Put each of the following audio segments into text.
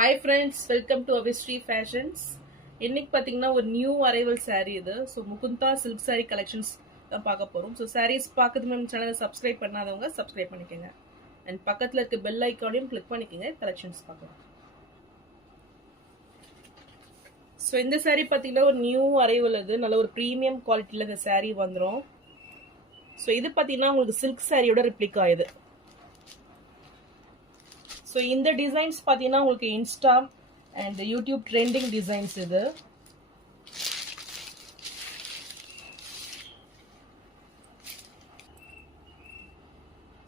Hi friends, welcome to Avistry Fashions. இன்னைக்கு பாத்தீங்கன்னா ஒரு நியூ அரைவல் saree இது. So Mukunda silk saree collections தான் பார்க்க போறோம். ஸோ sarees பார்க்கறது நம்ம சேனலை சப்ஸ்கிரைப் பண்ணாதவங்க சப்ஸ்கிரைப் பண்ணிக்கோங்க. அண்ட் பக்கத்துல இருக்க பெல் ஐக்கானையும் கிளிக் பண்ணிக்கோங்க கலெக்ஷன்ஸ் பார்க்கலாம். ஸோ இந்த saree பாத்தீங்கன்னா ஒரு நியூ அரைவல் இது. நல்ல ஒரு ப்ரீமியம் குவாலிட்டியில் இந்த saree வந்துடும். ஸோ இது பாத்தீங்கன்னா உங்களுக்கு சில்க் சாரியோட ரிப்ளிகா இது. ஸோ இந்த டிசைன்ஸ் பார்த்தீங்கன்னா உங்களுக்கு Insta and YouTube trending designs இது.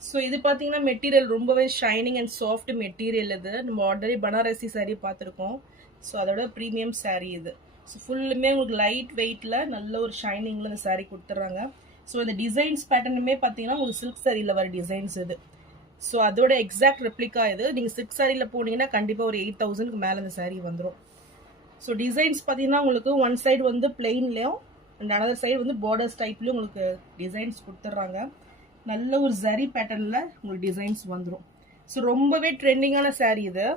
ஸோ இது பார்த்தீங்கன்னா மெட்டீரியல் ரொம்பவே ஷைனிங் அண்ட் சாஃப்ட் மெட்டீரியல் இது. நம்ம ஆல்ரெடி பனாரசி சாரீ பார்த்துருக்கோம். ஸோ அதோட ப்ரீமியம் சாரீ இது. ஸோ ஃபுல்லுமே உங்களுக்கு லைட் வெயிட்டில் நல்ல ஒரு ஷைனிங்கில் இந்த சாரீ கொடுத்துட்றாங்க. ஸோ இந்த டிசைன்ஸ் பேட்டர்னுமே பார்த்தீங்கன்னா உங்களுக்கு சில்க் சாரியில் வர டிசைன்ஸ் இது. ஸோ அதோட எக்ஸாக்ட் ரெப்ளிகா இது. நீங்கள் சில்க் சாரியில் போனீங்கன்னா கண்டிப்பாக ஒரு 8,000க்கு மேலே இந்த சாரீ வந்துடும். ஸோ டிசைன்ஸ் பார்த்தீங்கன்னா உங்களுக்கு ஒன் சைடு வந்து பிளெயின்லேயும் அண்ட் அனதர் சைடு வந்து பார்டர்ஸ் டைப்லேயும் உங்களுக்கு டிசைன்ஸ் கொடுத்துட்றாங்க. நல்ல ஒரு ஜரி பேட்டர்னில் உங்களுக்கு டிசைன்ஸ் வந்துடும். ஸோ ரொம்பவே ட்ரெண்டிங்கான சாரீ இது.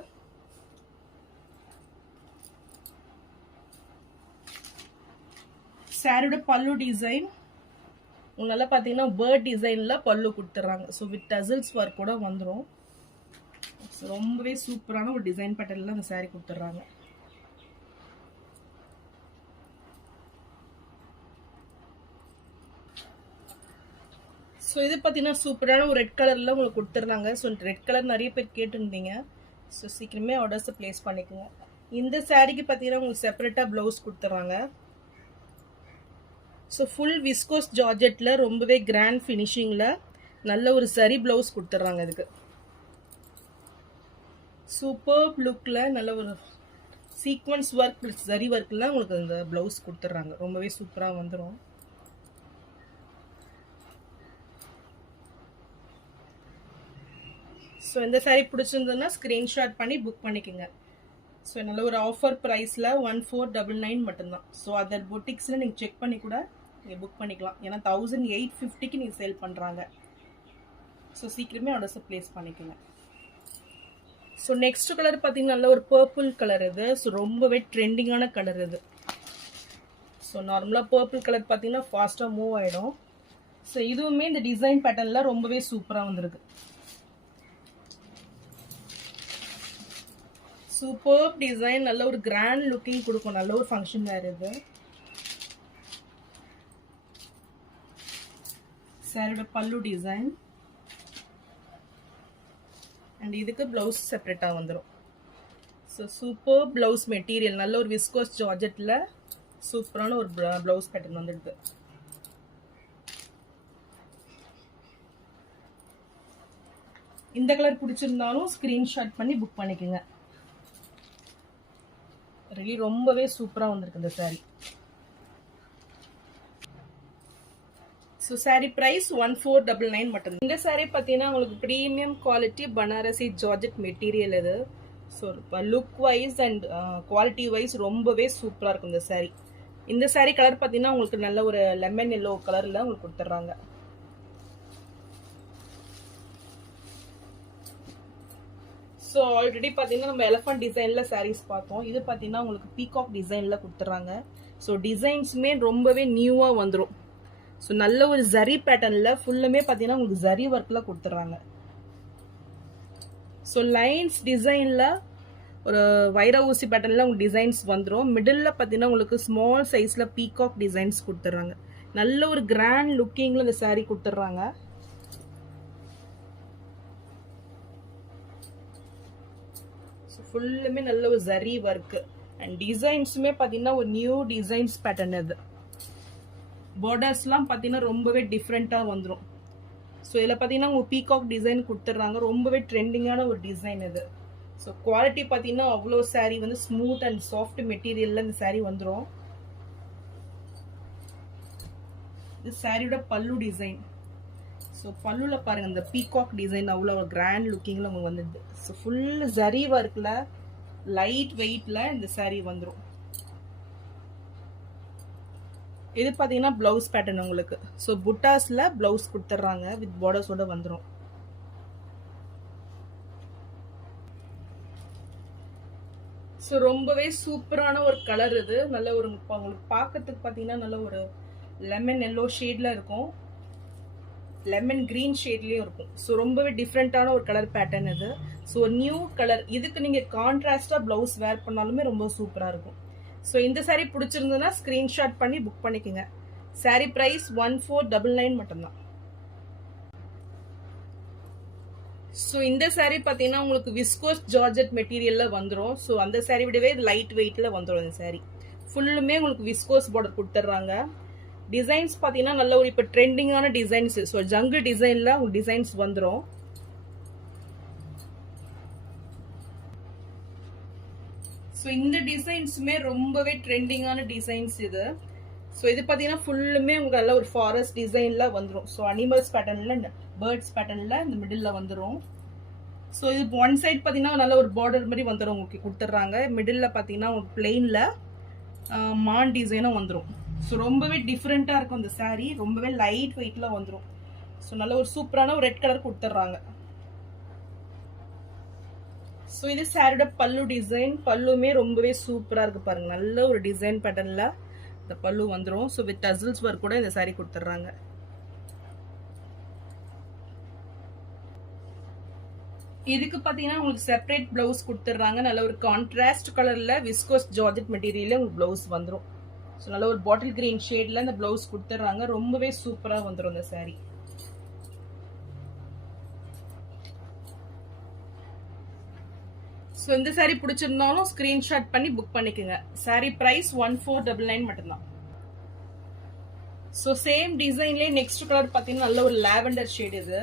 சாரியோட பல்லு டிசைன் உங்களால் பார்த்தீங்கன்னா பேர்ட் டிசைனில் பல்லு கொடுத்துட்றாங்க. ஸோ வித் டசில்ஸ் ஒர்க் கூட வந்துடும். ஸோ ரொம்பவே சூப்பரான ஒரு டிசைன் பேட்டர்னில் அந்த சாரீ கொடுத்துட்றாங்க. ஸோ இது பார்த்தீங்கன்னா சூப்பரான ஒரு ரெட் கலரில் உங்களுக்கு கொடுத்துட்றாங்க. ஸோ ரெட் கலர் நிறைய பேர் கேட்டுருந்தீங்க. ஸோ சீக்கிரமே ஆர்டர்ஸை ப்ளேஸ் பண்ணிக்கோங்க. இந்த சாரீக்கு பார்த்தீங்கன்னா உங்களுக்கு செப்பரேட்டாக ப்ளவுஸ் கொடுத்துட்றாங்க. ஸோ ஃபுல் விஸ்கோஸ் ஜார்ஜெட்டில் ரொம்பவே கிராண்ட் ஃபினிஷிங்கில் நல்ல ஒரு சரி ப்ளவுஸ் கொடுத்துட்றாங்க. இதுக்கு சூப்பர் லுக்கில் நல்ல ஒரு சீக்வன்ஸ் ஒர்க் சரி ஒர்க்கில் உங்களுக்கு இந்த ப்ளவுஸ் கொடுத்துட்றாங்க. ரொம்பவே சூப்பராக வந்துடும். ஸோ இந்த சாரீ பிடிச்சிருந்ததுன்னா ஸ்க்ரீன்ஷாட் பண்ணி புக் பண்ணிக்கோங்க. ஸோ நல்ல ஒரு ஆஃபர் ப்ரைஸில் 1499 மட்டும்தான். ஸோ அதர் பொட்டிக்ஸில் நீங்கள் செக் பண்ணி கூட நீங்கள் புக் பண்ணிக்கலாம். ஏன்னா 1850க்கு நீங்கள் சேல் பண்ணுறாங்க. ஸோ சீக்கிரமே ஆர்டர்ஸை ப்ளேஸ் பண்ணிக்கோங்க. ஸோ நெக்ஸ்ட் கலர் பார்த்தீங்கன்னா நல்ல ஒரு பர்பிள் கலர் இது. ஸோ ரொம்பவே ட்ரெண்டிங்கான கலர் இது. ஸோ நார்மலாக பர்பிள் கலர் பார்த்தீங்கன்னா ஃபாஸ்ட்டாக மூவ் ஆகிடும். ஸோ இதுவுமே இந்த டிசைன் பேட்டர்னில் ரொம்பவே சூப்பராக வந்திருக்கு. சூப்பர் டிசைன், நல்ல ஒரு கிராண்ட் லுக்கிங் கொடுக்கும். நல்ல ஒரு ஃபங்க்ஷன் வேறு இது. சாரியோட பல்லு டிசைன் அண்ட் இதுக்கு ப்ளவுஸ் செப்பரேட்டாக வந்துடும். ஸோ சூப்பர் ப்ளவுஸ் மெட்டீரியல் நல்ல ஒரு விஸ்கோஸ் ஜார்ஜெட்டில் சூப்பரான ஒரு ப்ளவுஸ் பேட்டர்ன் வந்துடுது. இந்த கலர் பிடிச்சிருந்தாலும் ஸ்க்ரீன்ஷாட் பண்ணி புக் பண்ணிக்கோங்க. ரியலி ரொம்பவே சூப்பராக வந்திருக்கு இந்த சாரீ. ஸோ சாரீ ப்ரைஸ் 1499 மட்டும். இந்த சாரீ பார்த்தீங்கன்னா உங்களுக்கு premium quality Banarasi georgette material இது. So look wise and quality wise ரொம்பவே சூப்பராக இருக்கும் இந்த சாரீ. இந்த சாரீ கலர் பார்த்தீங்கன்னா உங்களுக்கு நல்ல ஒரு லெமன் எல்லோ கலரில் உங்களுக்கு கொடுத்துட்றாங்க. ஸோ ஆல்ரெடி பார்த்தீங்கன்னா நம்ம எலஃபண்ட் டிசைனில் சாரீஸ் பார்த்தோம். இது பார்த்தீங்கன்னா உங்களுக்கு பீகாக் டிசைனில் கொடுத்துட்றாங்க. ஸோ டிசைன்ஸுமே ரொம்பவே நியூவாக வந்துடும். ஸோ நல்ல ஒரு ஜரி பேட்டர்னில் ஃபுல்லுமே பார்த்தீங்கன்னா உங்களுக்கு ஜரி ஒர்க்கில் கொடுத்துட்றாங்க. ஸோ லைன்ஸ் டிசைனில் ஒரு வைர ஊசி பேட்டர்னில் உங்களுக்கு டிசைன்ஸ் வந்துடும். மிடில் பார்த்தீங்கன்னா உங்களுக்கு ஸ்மால் சைஸில் பீகாக் டிசைன்ஸ் கொடுத்துட்றாங்க. நல்ல ஒரு கிராண்ட் லுக்கிங்கில் இந்த சாரீ கொடுத்துட்றாங்க. ஃபுல்லுமே நல்ல ஒரு ஜரி ஒர்க்கு அண்ட் டிசைன்ஸுமே பார்த்தீங்கன்னா ஒரு நியூ டிசைன்ஸ் பேட்டர்ன் இது. பார்டர்ஸ்லாம் பார்த்தீங்கன்னா ரொம்பவே டிஃப்ரெண்ட்டாக வந்துடும். ஸோ இதில் பார்த்தீங்கன்னா உங்கள் பீகாக் டிசைன் கொடுத்துட்றாங்க. ரொம்பவே ட்ரெண்டிங்கான ஒரு டிசைன் இது. ஸோ குவாலிட்டி பார்த்தீங்கன்னா அவ்வளோ சாரீ வந்து ஸ்மூத் அண்ட் சாஃப்ட் மெட்டீரியலில் இந்த சாரீ வந்துடும். இது சாரியோட பல்லு டிசைன். ஸோ பல்லுவில் பாருங்கள் இந்த பீகாக் டிசைன் அவ்வளோ கிராண்ட் லுக்கிங்கில் உங்களுக்கு வந்துடுது. ஸோ ஃபுல் ஜரி ஒர்க்கில் லைட் வெயிட்டில் இந்த சாரீ வந்துடும். இது பார்த்தீங்கன்னா ப்ளவுஸ் பேட்டர்ன் உங்களுக்கு. ஸோ புட்டாஸில் ப்ளவுஸ் கொடுத்துட்றாங்க வித் பார்டர்ஸோட வந்துடும். ஸோ ரொம்பவே சூப்பரான ஒரு கலர் இது. நல்ல ஒரு உங்களுக்கு பார்க்கறதுக்கு பார்த்தீங்கன்னா நல்ல ஒரு லெமன் எல்லோ ஷேட்ல இருக்கும், லெமன் கிரீன் ஷேட்லயும் இருக்கும். ஸோ ரொம்பவே டிஃப்ரெண்டான ஒரு கலர் பேட்டர்ன் இது. ஸோ நியூ கலர், இதுக்கு நீங்க கான்ட்ராஸ்டா பிளவுஸ் வேர் பண்ணாலுமே ரொம்ப சூப்பரா இருக்கும். ஸோ இந்த சாரீ பிடிச்சிருந்ததுன்னா ஸ்கிரீன்ஷாட் பண்ணி புக் பண்ணிக்கோங்க. சாரீ பிரைஸ் 1499 மட்டும்தான். ஸோ இந்த சாரீ பார்த்தீங்கன்னா உங்களுக்கு விஸ்கோஸ் ஜார்ஜெட் மெட்டீரியல்ல வந்துடும். ஸோ அந்த சாரீ விடவே லைட் வெயிட்ல வந்துடும். இந்த சாரீ ஃபுல்லுமே உங்களுக்கு விஸ்கோஸ் பார்டர் கொடுத்துட்றாங்க. டிசைன்ஸ் பார்த்தீங்கன்னா நல்ல ஒரு இப்போ ட்ரெண்டிங்கான டிசைன்ஸ். ஸோ ஜங்கிள் டிசைன்ல உங்களுக்கு டிசைன்ஸ் வந்துடும். ஸோ இந்த டிசைன்ஸுமே ரொம்பவே ட்ரெண்டிங்கான டிசைன்ஸ் இது. ஸோ இது பார்த்தீங்கன்னா ஃபுல்லுமே உங்களுக்கு நல்ல ஒரு ஃபாரஸ்ட் டிசைன்ல வந்துடும். ஸோ அனிமல்ஸ் பேட்டர்ன்ல, பேர்ட்ஸ் பேட்டர்ன்ல இந்த மிடில் வந்துடும். ஸோ இது ஒன் சைட் பார்த்தீங்கன்னா நல்ல ஒரு பார்டர் மாதிரி வந்துடும், உங்களுக்கு கொடுத்துட்றாங்க. மிடில் பார்த்தீங்கன்னா உங்களுக்கு பிளெயின்ல மான் டிசைனும் வந்துடும். ஸோ ரொம்பவே டிஃப்ரெண்ட்டாக இருக்கும் இந்த சாரீ, ரொம்பவே லைட் வெயிட்ல வந்துடும். ஸோ நல்ல ஒரு சூப்பரான ஒரு ரெட் கலர் கொடுத்துட்றாங்க. ஸோ இது சாரியோட பல்லு டிசைன். பல்லுமே ரொம்பவே சூப்பராக இருக்கு பாருங்க, நல்ல ஒரு டிசைன் பேட்டர்ன்ல இந்த பல்லு வந்துடும். ஸோ வித் டசல்ஸ் ஒர்க் கூட இந்த சாரீ கொடுத்துட்றாங்க. இதுக்கு பார்த்தீங்கன்னா உங்களுக்கு செப்பரேட் பிளவுஸ் கொடுத்துட்றாங்க. நல்ல ஒரு கான்ட்ராஸ்ட் கலர்ல விஸ்கோஸ் ஜார்ஜெட் மெட்டீரியல்ல உங்களுக்கு பிளவுஸ் வந்துடும். ஸோ நல்ல ஒரு பாட்டில் கிரீன் ஷேட்ல இந்த பிளவுஸ் கொடுத்துட்றாங்க. ரொம்பவே சூப்பராக வந்துடும் இந்த சாரீ. ஸோ இந்த சாரீ பிடிச்சிருந்தாலும் ஸ்கிரீன்ஷாட் பண்ணி புக் பண்ணிக்கோங்க. சாரீ பிரைஸ் 1499 மட்டும்தான். ஸோ சேம் டிசைன்லேயே நெக்ஸ்ட் கலர் பார்த்தீங்கன்னா நல்ல ஒரு லாவெண்டர் ஷேட் இது.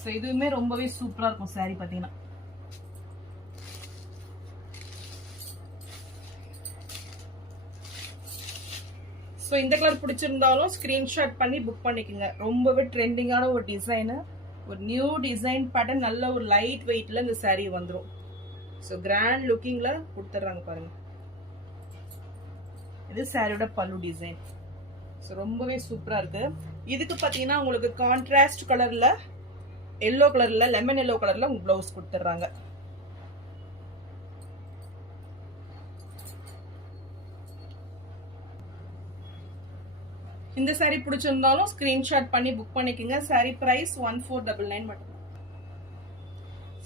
ஸோ இதுவுமே ரொம்பவே சூப்பராக இருக்கும் சாரீ பார்த்தீங்கன்னா. ஸோ இந்த கலர் பிடிச்சிருந்தாலும் ஸ்கிரீன்ஷாட் பண்ணி புக் பண்ணிக்கோங்க. ரொம்பவே ட்ரெண்டிங்கான ஒரு டிசைனு, ஒரு நியூ டிசைன் பேட்டர்ன், நல்ல ஒரு லைட் வெயிட்ல இந்த சாரீ வந்துடும். ஸோ கிராண்ட் லுக்கிங்ல கொடுத்துட்றாங்க பாருங்க. இது சாரியோட பல்லு டிசைன். ஸோ ரொம்பவே சூப்பரா இருக்கு. இதுக்கு பார்த்தீங்கன்னா உங்களுக்கு கான்ட்ராஸ்ட் கலர்ல எல்லோ கலர்ல, லெமன் எல்லோ கலர்ல உங்களுக்கு பிளவுஸ் கொடுத்துட்றாங்க. இந்த சாரீ பிடிச்சிருந்தாலும் ஸ்கிரீன்ஷாட் பண்ணி புக் பண்ணிக்கோங்க. சாரீ பிரைஸ் 1499 மட்டும்.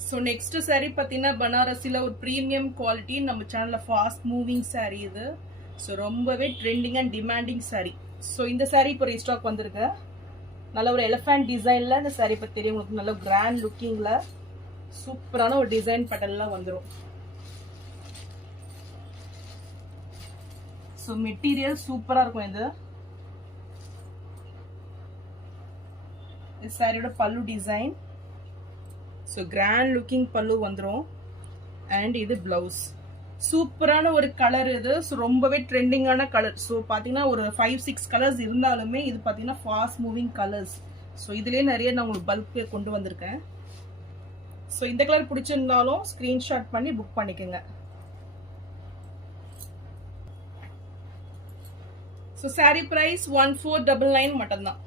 ஸோ நெக்ஸ்ட் சாரீ பார்த்தீங்கன்னா பனாரசில ஒரு ப்ரீமியம் குவாலிட்டி, நம்ம சேனல்ல ஃபாஸ்ட் மூவிங் சாரீ இது. ஸோ ரொம்பவே trending and demanding sari. So இந்த சாரீ இப்போ ரீஸ்டாக் வந்திருக்கு. நல்ல ஒரு எலிஃபண்ட் டிசைன்ல இந்த சாரீ பற்றி தெரியும் உங்களுக்கு. நல்ல கிராண்ட் லுக்கிங்ல சூப்பரான ஒரு டிசைன் பேட்டர்ன்ல வந்துடும். ஸோ மெட்டீரியல் சூப்பரா இருக்கும் இது. இது சாரியோட பல்லு டிசைன். ஸோ கிராண்ட் லுக்கிங் பல்லு வந்துடும். அண்ட் இது பிளவுஸ். சூப்பரான ஒரு கலர் இது. ஸோ ரொம்பவே ட்ரெண்டிங்கான கலர். ஸோ பார்த்தீங்கன்னா ஒரு 5-6 கலர்ஸ் இருந்தாலுமே இது பார்த்தீங்கன்னா ஃபாஸ்ட் மூவிங் கலர்ஸ். ஸோ இதுலேயே நிறைய நான் உங்களுக்கு பல்க்கு கொண்டு வந்திருக்கேன். ஸோ இந்த கலர் பிடிச்சிருந்தாலும் ஸ்க்ரீன்ஷாட் பண்ணி புக் பண்ணிக்கோங்க. ஸோ சாரீ ப்ரைஸ் 1499 மட்டும்தான்.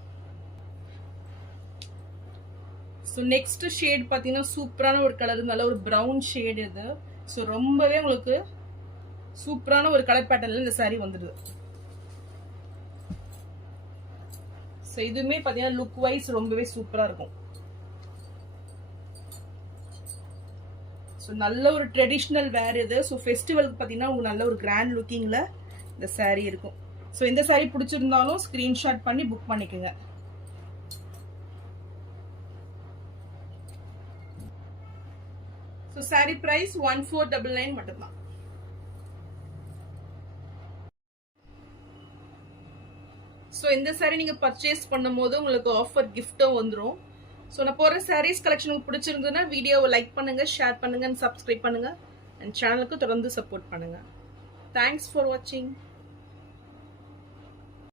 ஸோ நெக்ஸ்ட் ஷேட் பார்த்தீங்கன்னா சூப்பரான ஒரு கலர், நல்ல ஒரு ப்ரௌன் ஷேட் இது. ஸோ ரொம்பவே உங்களுக்கு சூப்பரான ஒரு கலர் பேட்டர்ன்ல இந்த சாரீ வந்துடுது. ஸோ இதுவுமே பார்த்தீங்கன்னா லுக் வைஸ் ரொம்பவே சூப்பராக இருக்கும். ஸோ நல்ல ஒரு ட்ரெடிஷ்னல் வேர் இது. ஸோ ஃபெஸ்டிவலுக்கு பார்த்தீங்கன்னா உங்களுக்கு நல்ல ஒரு கிராண்ட் லுக்கிங்ல இந்த சாரீ இருக்கும். ஸோ இந்த சாரீ பிடிச்சிருந்தாலும் ஸ்க்ரீன்ஷாட் பண்ணி புக் பண்ணிக்கோங்க. ஸோ சாரீ ப்ரைஸ் 1499 மட்டும்தான். ஸோ இந்த சாரீ நீங்கள் பர்ச்சேஸ் பண்ணும் போது உங்களுக்கு ஆஃபர் கிஃப்ட்டும் வந்துடும். ஸோ நான் போகிற சாரீஸ் கலெக்ஷன் உங்களுக்கு பிடிச்சிருந்ததுன்னா வீடியோவை லைக் பண்ணுங்கள், ஷேர் பண்ணுங்கள், சப்ஸ்கிரைப் பண்ணுங்கள். அண்ட் சேனலுக்கு தொடர்ந்து சப்போர்ட் பண்ணுங்கள். தேங்க்ஸ் ஃபார் வாட்சிங்.